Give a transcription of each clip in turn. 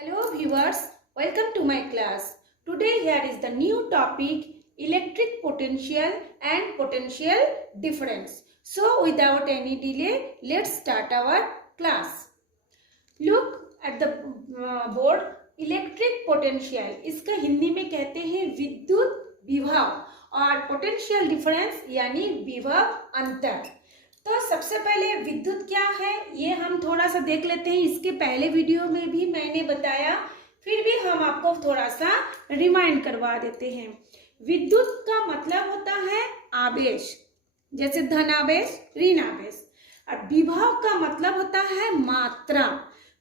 Hello viewers, welcome to my class. Today here is the new topic electric potential and potential difference. So without any delay, let's start our class. Look at the board electric potential, इसका हिंदी में कहते हैं विद्युत विभव और potential difference यानी विभव अंतर। तो सबसे पहले विद्युत क्या है ये हम थोड़ा सा देख लेते हैं। इसके पहले वीडियो में भी मैंने बताया, फिर भी हम आपको थोड़ा सा रिमाइंड करवा देते हैं। विद्युत का मतलब होता है आवेश, जैसे धन आवेश, ऋण आवेश। और विभव का मतलब होता है मात्रा।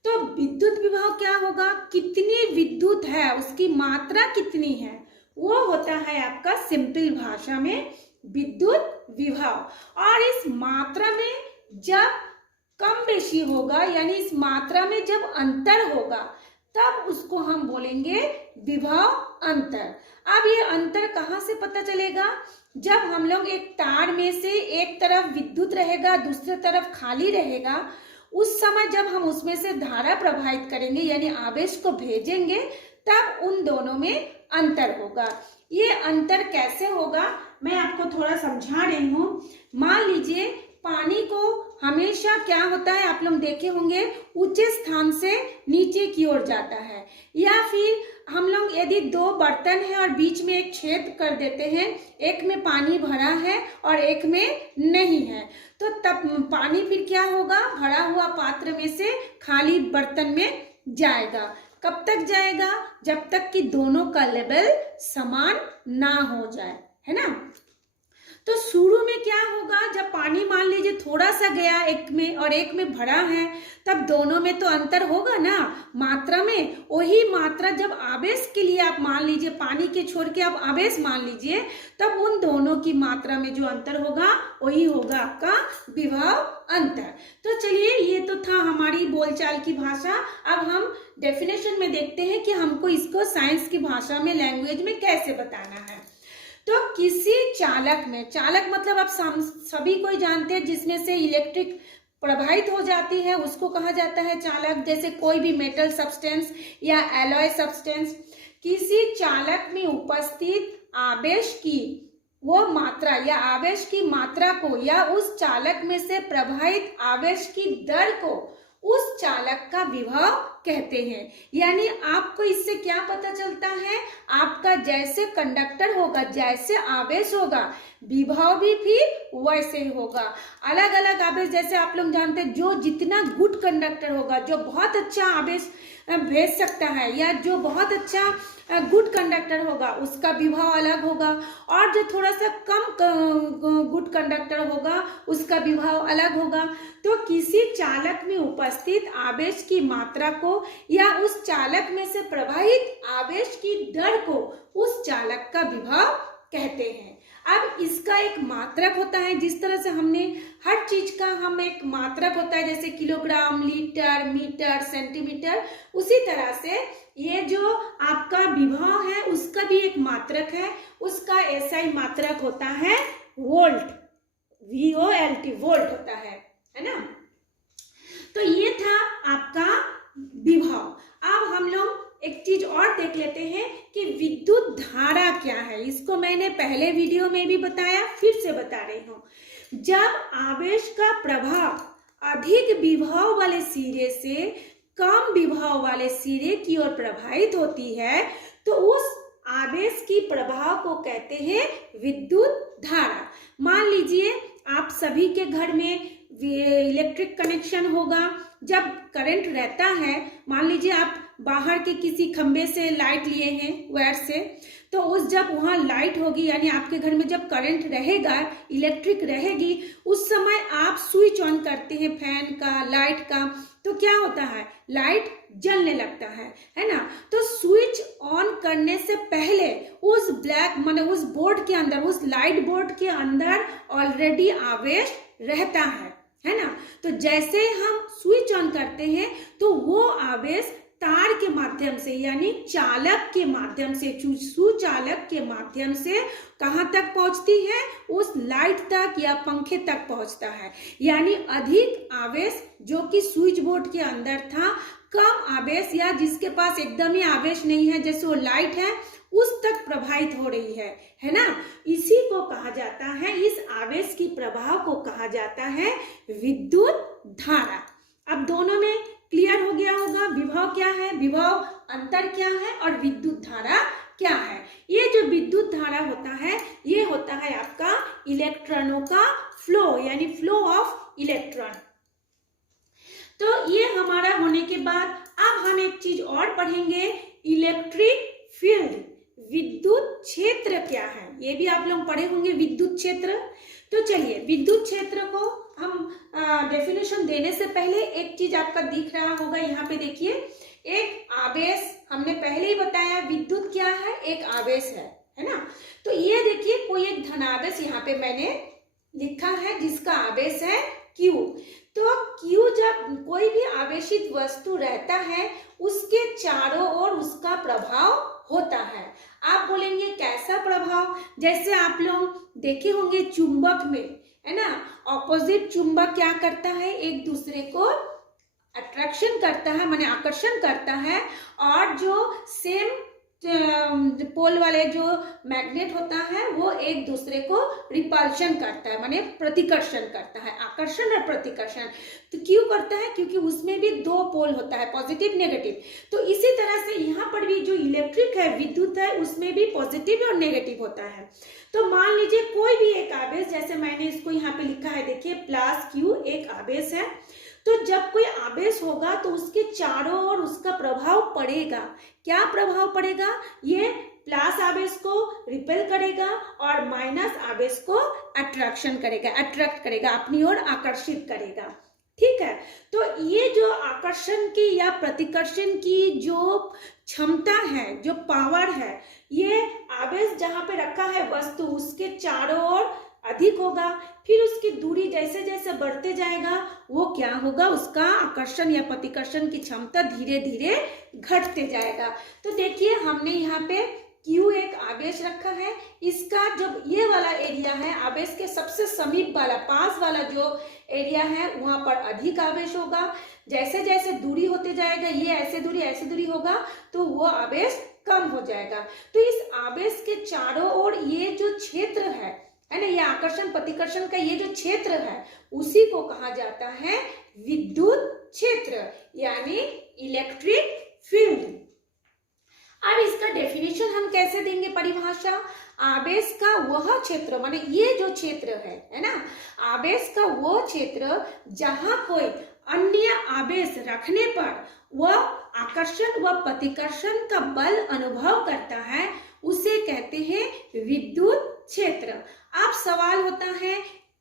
तो विद्युत विभव क्या होगा, कितनी विद्युत है, उसकी मात्रा कितनी है, वो होता है आपका सिंपल भाषा में विद्युत विभव। और इस मात्रा में जब कम बेशी होगा, यानी इस मात्रा में जब अंतर होगा, तब उसको हम बोलेंगे विभव अंतर। अब ये अंतर कहाँ से पता चलेगा, जब हम लोग एक तार में से एक तरफ विद्युत रहेगा, दूसरी तरफ खाली रहेगा, उस समय जब हम उसमें से धारा प्रवाहित करेंगे यानी आवेश को भेजेंगे, तब उन दोनों में अंतर होगा। ये अंतर कैसे होगा मैं आपको थोड़ा समझा रही हूँ। मान लीजिए पानी को हमेशा क्या होता है, आप लोग देखे होंगे, ऊंचे स्थान से नीचे की ओर जाता है। या फिर हम लोग यदि दो बर्तन है और बीच में एक छेद कर देते हैं, एक में पानी भरा है और एक में नहीं है, तो तब पानी फिर क्या होगा, भरा हुआ पात्र में से खाली बर्तन में जाएगा। कब तक जाएगा, जब तक कि दोनों का लेवल समान ना हो जाए, है ना। तो शुरू में क्या होगा, जब पानी मान लीजिए थोड़ा सा गया एक में और एक में भरा है, तब दोनों में तो अंतर होगा ना मात्रा में। वही मात्रा जब आवेश के लिए आप मान लीजिए, पानी के छोड़ के आप आवेश मान लीजिए, तब उन दोनों की मात्रा में जो अंतर होगा वही होगा आपका विभव अंतर। तो चलिए, ये तो था हमारी बोलचाल की भाषा। अब हम डेफिनेशन में देखते हैं कि हमको इसको साइंस की भाषा में, लैंग्वेज में कैसे बताना है। तो किसी चालक में, चालक मतलब आप सभी कोई जानते हैं, जिसमें से इलेक्ट्रिक प्रवाहित हो जाती है, उसको कहा जाता है चालक। जैसे कोई भी मेटल सब्सटेंस या एलॉय सब्सटेंस, किसी चालक में उपस्थित आवेश की वो मात्रा या आवेश की मात्रा को या उस चालक में से प्रवाहित आवेश की दर को उस चालक का विभव कहते हैं। यानी आपको इससे क्या पता चलता है, आपका जैसे कंडक्टर होगा, जैसे आवेश होगा, विभव भी फिर वैसे ही होगा। अलग अलग आवेश, जैसे आप लोग जानते हैं, जो जितना गुड कंडक्टर होगा, जो बहुत अच्छा आवेश भेज सकता है, या जो बहुत अच्छा गुड कंडक्टर होगा, उसका विभव अलग होगा। और जो थोड़ा सा कम गुड कंडक्टर होगा, उसका विभव अलग होगा। तो किसी चालक में उपस्थित आवेश की मात्रा को या उस चालक में से प्रवाहित आवेश की दर को उस चालक का विभव कहते हैं। अब इसका एक मात्रक होता है, जिस तरह से हमने हर चीज का हम एक मात्रक होता है, जैसे किलोग्राम, लीटर, मीटर, सेंटीमीटर, उसी तरह से ये जो आपका विभव है उसका भी एक मात्रक है। उसका ऐसा ही मात्रक होता है वोल्ट, VOLT, वोल्ट होता है ना। तो ये था आपका विभव। अब हम लोग एक चीज और देख लेते हैं कि विद्युत धारा क्या है। इसको मैंने पहले वीडियो में भी बताया, फिर से बता रही हूँ। जब आवेश का प्रभाव अधिक विभव वाले सिरे से कम विभव वाले सिरे की ओर प्रवाहित होती है, तो उस आवेश की प्रभाव को कहते हैं विद्युत धारा। मान लीजिए आप सभी के घर में इलेक्ट्रिक कनेक्शन होगा। जब करंट रहता है, मान लीजिए आप बाहर के किसी खंबे से लाइट लिए हैं, वायर से, तो उस जब वहाँ लाइट होगी, यानी आपके घर में जब करंट रहेगा, इलेक्ट्रिक रहेगी, उस समय आप स्विच ऑन करते हैं फैन का, लाइट का, तो क्या होता है, लाइट जलने लगता है ना। तो स्विच ऑन करने से पहले उस उस बोर्ड के अंदर, उस लाइट बोर्ड के अंदर ऑलरेडी आवेश रहता है ना। तो जैसे हम स्विच ऑन करते हैं, तो वो आवेश तार के माध्यम से, यानी चालक के माध्यम से, सुचालक के माध्यम से कहाँ तक पहुंचती है, उस लाइट तक या पंखे तक पहुंचता है। यानी अधिक आवेश जो कि स्विच बोर्ड के अंदर था, कम आवेश या जिसके पास एकदम ही आवेश नहीं है, जैसे वो लाइट है, उस तक प्रभावित हो रही है ना, इसी को कहा जाता है, इस आवेश की प्रभाव को कहा जाता है विद्युत धारा। अब दोनों में क्लियर हो गया होगा विभव क्या है, विभव अंतर क्या है और विद्युत धारा क्या है। ये जो विद्युत धारा होता है ये होता है आपका इलेक्ट्रॉनों का फ्लो, यानी फ्लो ऑफ इलेक्ट्रॉन। तो ये हमारा होने के बाद अब हम एक चीज और पढ़ेंगे, इलेक्ट्रिक फील्ड, विद्युत क्षेत्र क्या है, ये भी आप लोग पढ़े होंगे विद्युत क्षेत्र। तो चलिए विद्युत क्षेत्र को हम डेफिनेशन देने से पहले एक चीज आपका दिख रहा होगा, यहाँ पे देखिए, एक आवेश, हमने पहले ही बताया विद्युत क्या है, एक आवेश है ना। तो ये देखिए कोई एक धनावेश यहाँ पे मैंने लिखा है जिसका आवेश है Q। तो Q जब कोई भी आवेशित वस्तु रहता है उसके चारों ओर उसका प्रभाव होता है। आप बोलेंगे कैसा प्रभाव, जैसे आप लोग देखे होंगे चुंबक में, है ना, ऑपोजिट चुंबक क्या करता है, एक दूसरे को अट्रैक्शन करता है, माने आकर्षण करता है, और जो सेम पोल वाले जो मैग्नेट होता है वो एक दूसरे को रिपल्शन करता है, माने प्रतिकर्षण करता है, आकर्षण और प्रतिकर्षण। तो क्यों करता है, क्योंकि उसमें भी दो पोल होता है, पॉजिटिव नेगेटिव। तो इसी तरह से यहाँ पर भी जो इलेक्ट्रिक है, विद्युत है, उसमें भी पॉजिटिव और नेगेटिव होता है। तो मान लीजिए कोई भी एक आवेश, जैसे मैंने इसको यहाँ पे लिखा है, देखिए प्लस Q एक आवेश है। तो जब कोई आवेश होगा तो उसके चारों ओर उसका प्रभाव पड़ेगा। क्या प्रभाव पड़ेगा, ये प्लस आवेश को रिपेल करेगा और माइनस आवेश को अट्रैक्शन करेगा, अट्रैक्ट करेगा, अपनी ओर आकर्षित करेगा। ठीक है, तो ये जो आकर्षण की या प्रतिकर्षण की जो क्षमता है, जो पावर है, ये आवेश जहां पे रखा है वस्तु उसके चारों ओर अधिक होगा। फिर उसकी दूरी जैसे जैसे बढ़ते जाएगा वो क्या होगा, उसका आकर्षण या प्रतिकर्षण की क्षमता धीरे धीरे घटते जाएगा। तो देखिए हमने यहाँ पे Q एक आवेश रखा है, इसका जब ये वाला एरिया है, आवेश के सबसे समीप वाला, पास वाला जो एरिया है, वहां पर अधिक आवेश होगा। जैसे जैसे दूरी होते जाएगा, ये ऐसे दूरी होगा, तो वो आवेश कम हो जाएगा। तो इस आवेश के चारों ओर ये जो क्षेत्र है ना, ये आकर्षण प्रतिकर्षण का ये जो क्षेत्र है, उसी को कहा जाता है विद्युत क्षेत्र, यानी इलेक्ट्रिक फील्ड। अब इसका डेफिनेशन हम कैसे देंगे, परिभाषा, आवेश का वह क्षेत्र, माने ये जो क्षेत्र है ना, आवेश का वो क्षेत्र जहां कोई अन्य आवेश रखने पर वह आकर्षण व प्रतिकर्षण का बल अनुभव करता है, उसे कहते हैं विद्युत क्षेत्र। अब सवाल होता है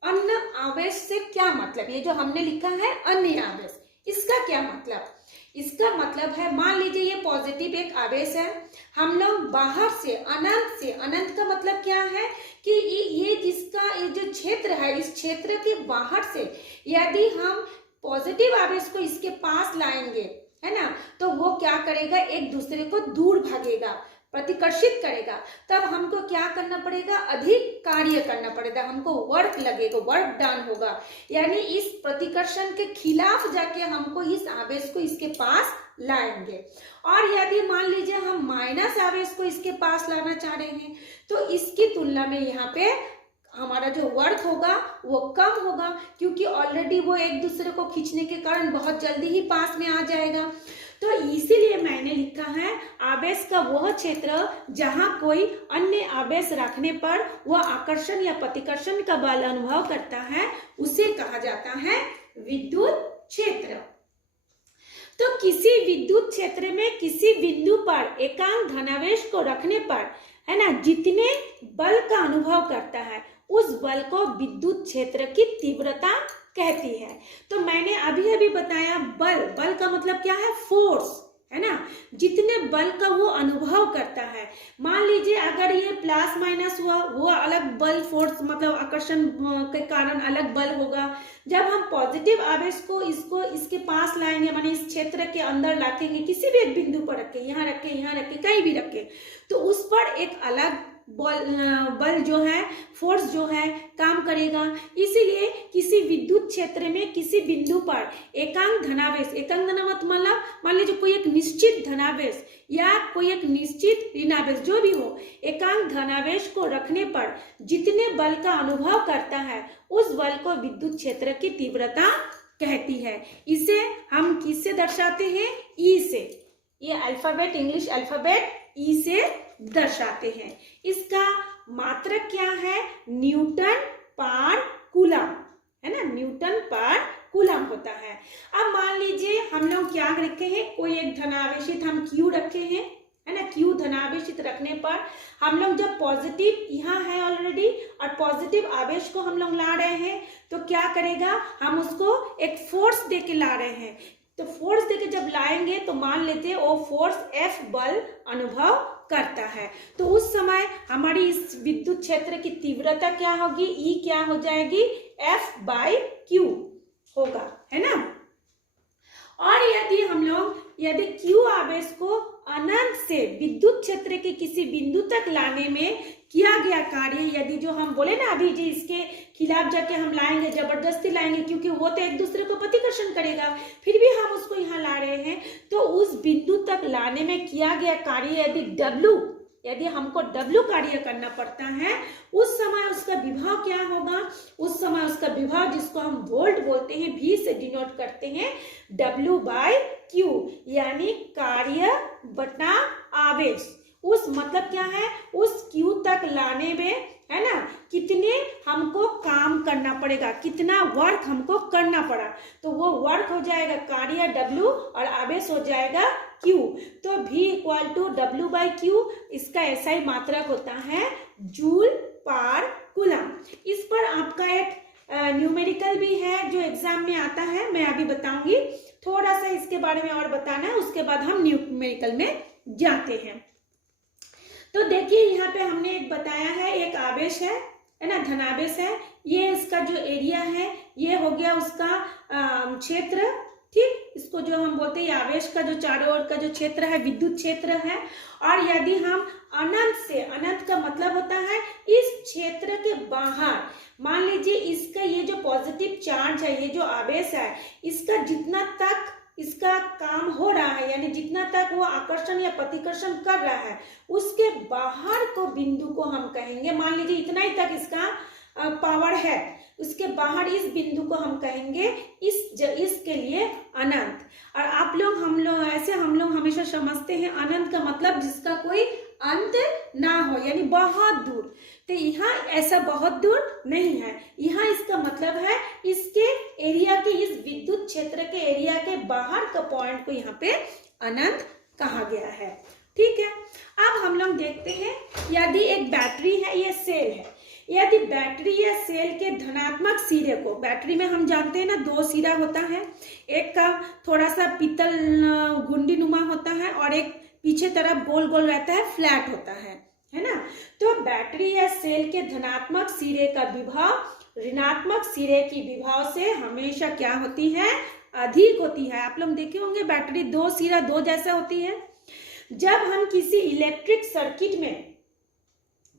अन्य आवेश से क्या मतलब, ये जो हमने लिखा है अन्य आवेश, इसका क्या मतलब। इसका मतलब है, मान लीजिए ये पॉजिटिव एक आवेश है, हम लोग बाहर से, अनंत का मतलब क्या है कि ये जिसका ये जो क्षेत्र है, इस क्षेत्र के बाहर से यदि हम पॉजिटिव आवेश को इसके पास लाएंगे, है ना, तो वो क्या करेगा, एक दूसरे को दूर भागेगा, प्रतिकर्षित करेगा। तब हमको क्या करना पड़ेगा, अधिक कार्य करना पड़ेगा, हमको वर्क लगेगा, वर्क डन होगा, यानी इस प्रतिकर्षण के खिलाफ जाके हमको इस आवेश को इसके पास लाएंगे। और यदि मान लीजिए हम माइनस आवेश को इसके पास लाना चाह रहे हैं, तो इसकी तुलना में यहाँ पे हमारा जो वर्क होगा वो कम होगा, क्योंकि ऑलरेडी वो एक दूसरे को खींचने के कारण बहुत जल्दी ही पास में आ जाएगा। तो इसीलिए मैंने लिखा है आवेश का वह क्षेत्र जहां कोई अन्य आवेश रखने पर वह आकर्षण या प्रतिकर्षण का बल अनुभव करता है, उसे कहा जाता है विद्युत क्षेत्र। तो किसी विद्युत क्षेत्र में किसी बिंदु पर एकांक धनावेश को रखने पर, है ना, जितने बल का अनुभव करता है उस बल को विद्युत क्षेत्र की तीव्रता कहती है। तो मैंने अभी अभी बताया बल का मतलब क्या है, फोर्स, है ना, जितने बल का वो अनुभव करता है। मान लीजिए अगर ये प्लस माइनस हुआ, वो अलग बल, फोर्स मतलब आकर्षण के कारण अलग बल होगा। जब हम पॉजिटिव आवेश को इसके पास लाएंगे, माने इस क्षेत्र के अंदर रखेंगे, किसी भी एक बिंदु पर रखें, यहाँ रखें, यहाँ रखें, कहीं भी रखें, तो उस पर एक अलग बल जो है, फोर्स जो है काम करेगा। इसीलिए किसी विद्युत क्षेत्र में किसी बिंदु पर एकांक धनावेश, एकांक धनावेश मतलब मान लीजिए कोई एक निश्चित धनावेश या कोई एक निश्चित ऋणावेश जो भी हो, एकांक धनावेश को रखने पर जितने बल का अनुभव करता है उस बल को विद्युत क्षेत्र की तीव्रता कहती है। इसे हम किससे दर्शाते हैं? ई से। ये अल्फाबेट, इंग्लिश अल्फाबेट ई से दर्शाते हैं। इसका मात्रक क्या है? न्यूटन पर कूलम, है ना, न्यूटन पर कूलम होता है। अब मान लीजिए हम लोग क्या रखे हैं, कोई एक धनावेशित हम क्यू रखे हैं, है ना, क्यू धनावेशित रखने पर हम लोग जब पॉजिटिव यहाँ है ऑलरेडी और पॉजिटिव आवेश को हम लोग ला रहे हैं तो क्या करेगा, हम उसको एक फोर्स दे के ला रहे हैं। तो फोर्स देके जब लाएंगे तो मान लेते हैं वो फोर्स एफ बल अनुभव करता है, तो उस समय हमारी इस विद्युत क्षेत्र की तीव्रता क्या होगी? ई क्या हो जाएगी? एफ बाई क्यू होगा, है ना। और यदि क्यू आवेश को अनंत से विद्युत क्षेत्र के किसी बिंदु तक लाने में किया गया कार्य, यदि जो हम बोले ना अभी जी इसके खिलाफ जाके हम लाएंगे, जबरदस्ती लाएंगे, क्योंकि वो तो एक दूसरे को प्रतिकर्षण करेगा, फिर भी हम उसको यहाँ ला रहे हैं, तो उस बिंदु तक लाने में किया गया कार्य यदि हमको W कार्य करना पड़ता है, उस समय उसका विभव क्या होगा? उस समय उसका विभव जिसको हम वोल्ट बोलते हैं, V से डिनोट करते हैं W बाय Q, यानी कार्य बटा आवेश। उस मतलब क्या है? उस Q तक लाने में, है ना, कितने हमको काम करना पड़ेगा, कितना वर्क हमको करना पड़ा, तो वो वर्क हो जाएगा कार्य W और आवेश हो जाएगा Q। तो V equal to W by Q, इसका SI मात्रक होता है जूल पर कूलम। इस पर आपका एक न्यूमेरिकल भी है जो एग्जाम में आता है, मैं अभी बताऊंगी, थोड़ा सा इसके बारे में और बताना है, उसके बाद हम न्यूमेरिकल में जाते हैं। तो देखिए यहाँ पे हमने एक बताया है, एक आवेश है ना, धनावेश है, ये इसका जो एरिया है ये हो गया उसका क्षेत्र, ठीक। इसको जो हम बोलते हैं आवेश का जो चारों ओर का जो क्षेत्र है विद्युत क्षेत्र है। और यदि हम अनंत से, अनंत का मतलब होता है इस क्षेत्र के बाहर, मान लीजिए इसका ये जो पॉजिटिव चार्ज है, ये जो आवेश है, इसका जितना तक इसका काम हो रहा है, यानी जितना तक वो आकर्षण या प्रतिकर्षण कर रहा है, उसके बाहर को बिंदु को हम कहेंगे, मान लीजिए इतना ही तक इसका पावर है, उसके बाहर इस बिंदु को हम कहेंगे इसके लिए अनंत। और हम लोग हमेशा समझते हैं अनंत का मतलब जिसका कोई अंत ना हो, यानी बहुत दूर। तो यहाँ ऐसा बहुत दूर नहीं है, यहाँ इसका मतलब है इसके एरिया के, इस विद्युत क्षेत्र के एरिया के बाहर का पॉइंट को यहाँ पे अनंत कहा गया है, ठीक है। अब हम लोग देखते हैं, यदि एक बैटरी है, ये सेल है, यदि बैटरी या सेल के धनात्मक सिरे को, बैटरी में हम जानते हैं ना 2 सिरा होता है, एक का थोड़ा सा पीतल गुंडी नुमा होता है और एक पीछे तरफ गोल गोल रहता है, फ्लैट होता है ना। तो बैटरी या सेल के धनात्मक सिरे का विभव ऋणात्मक सिरे की विभव से हमेशा क्या होती है? अधिक होती है। आप लोग देखे होंगे बैटरी 2 सिरा 2 जैसा होती है। जब हम किसी इलेक्ट्रिक सर्किट में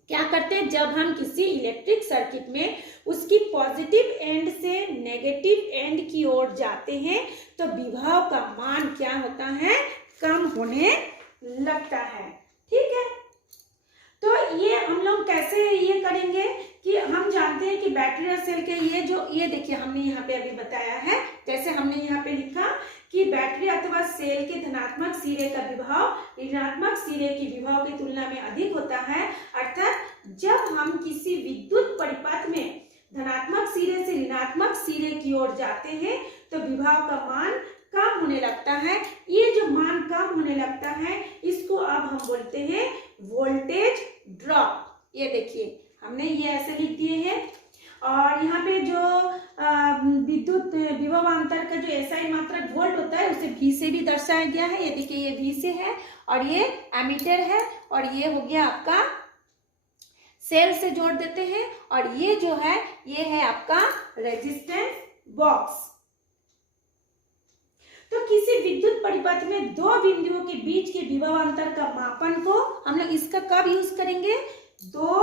क्या करते हैं, जब हम किसी इलेक्ट्रिक सर्किट में उसकी पॉजिटिव एंड से नेगेटिव एंड की ओर जाते हैं तो विभव का मान क्या होता है? कम होने लगता है, ठीक है। तो ये हम लोग कैसे ये करेंगे कि हम जानते हैं कि बैटरी और सेल के ये देखिए हमने यहाँ पे अभी बताया है, जैसे हमने यहाँ पे लिखा कि बैटरी अथवा सेल के धनात्मक सिरे का विभव ऋणात्मक सिरे की विभव की तुलना में अधिक होता है। अर्थात जब हम किसी विद्युत परिपथ में धनात्मक सिरे से ऋणात्मक सिरे की ओर जाते हैं तो विभव का मान कम होने लगता है। ये जो मान कम होने लगता है इसको अब हम बोलते हैं वोल्टेज ड्रॉप। ये देखिए हमने ये ऐसे लिख दिए हैं। और यहाँ पे जो विद्युत विभवांतर का जो एसआई मात्रक वोल्ट होता है उसे V से भी दर्शाया गया है। ये देखिए ये V से है और ये एमीटर है और ये हो गया आपका सेल से जोड़ देते हैं और ये जो है ये है आपका रेजिस्टेंस बॉक्स। तो किसी विद्युत परिपथ में 2 बिंदुओं के बीच के विभवांतर का मापन को हम लोग इसका कब यूज करेंगे? दो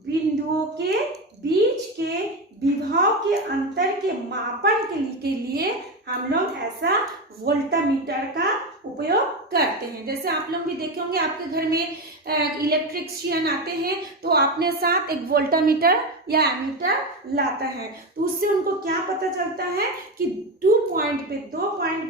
बिंदुओं के बीच के विभव के अंतर के मापन के लिए हम लोग ऐसा वोल्टामीटर का उपयोग करते हैं। जैसे आप लोग भी देखे होंगे आपके घर में इलेक्ट्रिशियन आते हैं तो अपने साथ एक वोल्टामीटर या एमीटर लाता है, तो उससे उनको क्या पता चलता है कि 2 पॉइंट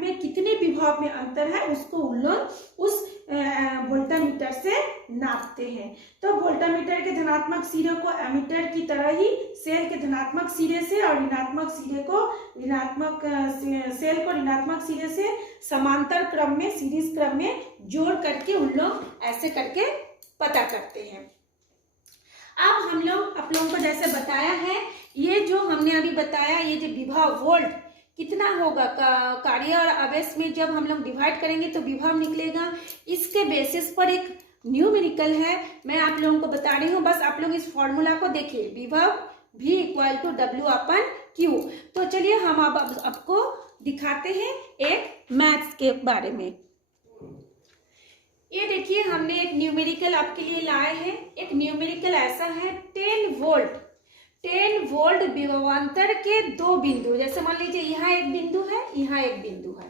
पे कितने विभव में अंतर है, उसको उन लोग उस वोल्टामीटर से नापते हैं। तो वोल्टामीटर के धनात्मक सिरे को एमीटर की तरह ही सेल के धनात्मक सिरे से और ऋणात्मक सिरे से समांतर क्रम में, सीरीज क्रम में जोड़ करके उन लोग ऐसे करके पता करते हैं। अब हम लोग आप लोगों को जैसे बताया है, ये जो हमने अभी बताया, ये जो विभव वोल्ट कितना होगा कार्य और आवेश में जब हम लोग डिवाइड करेंगे तो विभव निकलेगा। इसके बेसिस पर एक न्यूमेरिकल है, मैं आप लोगों को बता रही हूँ, बस आप लोग इस फॉर्मूला को देखिए, विभव V = W/Q। तो चलिए हम अब आपको दिखाते हैं एक मैथ्स के बारे में। ये देखिए हमने एक न्यूमेरिकल आपके लिए लाए हैं। एक न्यूमेरिकल ऐसा है 10 वोल्ट विभवांतर के दो बिंदु, जैसे मान लीजिए यहाँ एक बिंदु है, यहाँ एक बिंदु है,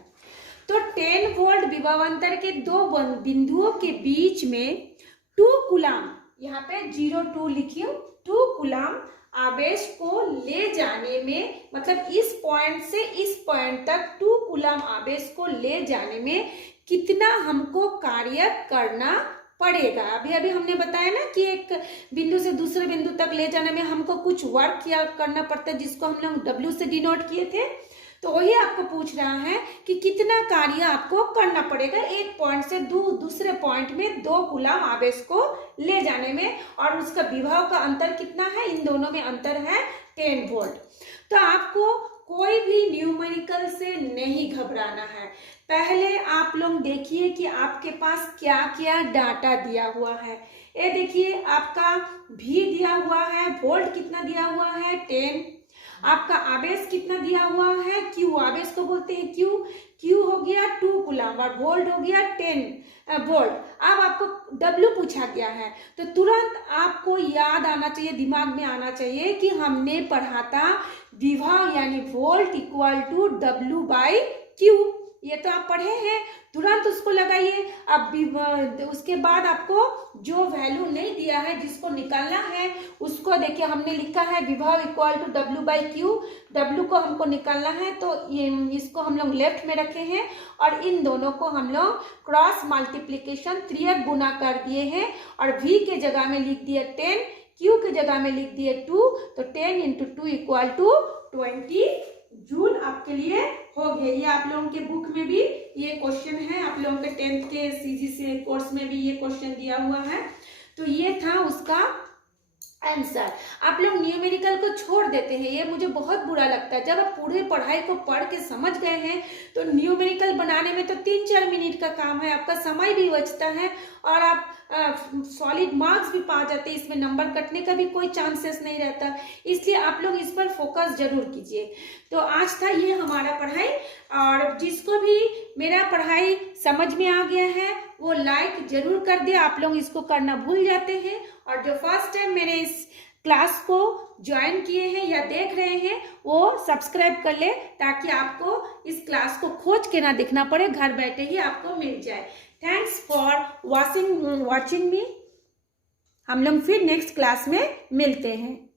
तो 10 वोल्ट विभवांतर के दो बिंदुओं के बीच में 2 कूलम, यहाँ पे 0.2 लिखिए, 2 कूलम आवेश को ले जाने में, मतलब इस पॉइंट से इस पॉइंट तक 2 कूलम आवेश को ले जाने में कितना हमको कार्य करना पड़ेगा। अभी हमने बताया ना कि एक बिंदु से दूसरे बिंदु तक ले जाने में हमको कुछ वर्क करना पड़ता है, जिसको हम लोग W से डिनोट किए थे। तो वही आपको पूछ रहा है कि कितना कार्य आपको करना पड़ेगा एक पॉइंट से दूसरे पॉइंट में 2 कूलम आवेश को ले जाने में, और उसका विभव का अंतर कितना है, इन दोनों में अंतर है 10 वोल्ट। तो आपको कोई भी न्यूमेरिकल से नहीं घबराना है। पहले आप लोग देखिए कि आपके पास क्या क्या डाटा दिया हुआ है। ये देखिए आपका V दिया हुआ है, वोल्ट कितना दिया हुआ है 10, आपका आवेश कितना दिया हुआ है Q, आवेश को बोलते हैं Q हो गया 2 कूलम और वोल्ट हो गया 10 वोल्ट। अब आपको W पूछा गया है, तो तुरंत आपको याद आना चाहिए, दिमाग में आना चाहिए कि हमने पढ़ा था विभव यानी वोल्ट = W/Q, ये तो आप पढ़े हैं, तुरंत उसको लगाइए। अब उसके बाद आपको जो वैल्यू नहीं दिया है, जिसको निकालना है, उसको देखिए हमने लिखा है विभव = W/Q, W को हमको निकालना है, तो ये इसको हम लोग लेफ्ट में रखे हैं और इन दोनों को हम लोग क्रॉस मल्टीप्लिकेशन त्रियक गुना कर दिए हैं और V के जगह में लिख दिए 10, Q के जगह में लिख दिए 2, तो 10 × 2 = 20 जूल आपके लिए हो गया। ये आप लोगों के बुक में भी ये क्वेश्चन है, आप लोगों के 10th के CGC कोर्स में भी ये क्वेश्चन दिया हुआ है। तो ये था उसका आंसर। आप लोग न्यूमेरिकल को छोड़ देते हैं, ये मुझे बहुत बुरा लगता है। जब आप पूरे पढ़ाई को पढ़ के समझ गए हैं तो न्यूमेरिकल बनाने में तो 3-4 मिनट का काम है, आपका समय भी बचता है और आप सॉलिड मार्क्स भी पा जाते हैं, इसमें नंबर कटने का भी कोई चांसेस नहीं रहता। इसलिए आप लोग इस पर फोकस जरूर कीजिए। तो आज था ये हमारा पढ़ाई, और जिसको भी मेरा पढ़ाई समझ में आ गया है वो लाइक जरूर कर दे। आप लोग इसको करना भूल जाते हैं, और जो फर्स्ट टाइम मेरे इस क्लास को ज्वाइन किए हैं या देख रहे हैं वो सब्सक्राइब कर ले, ताकि आपको इस क्लास को खोज के ना देखना पड़े, घर बैठे ही आपको मिल जाए। Thanks for watching me. हम लोग फिर नेक्स्ट क्लास में मिलते हैं।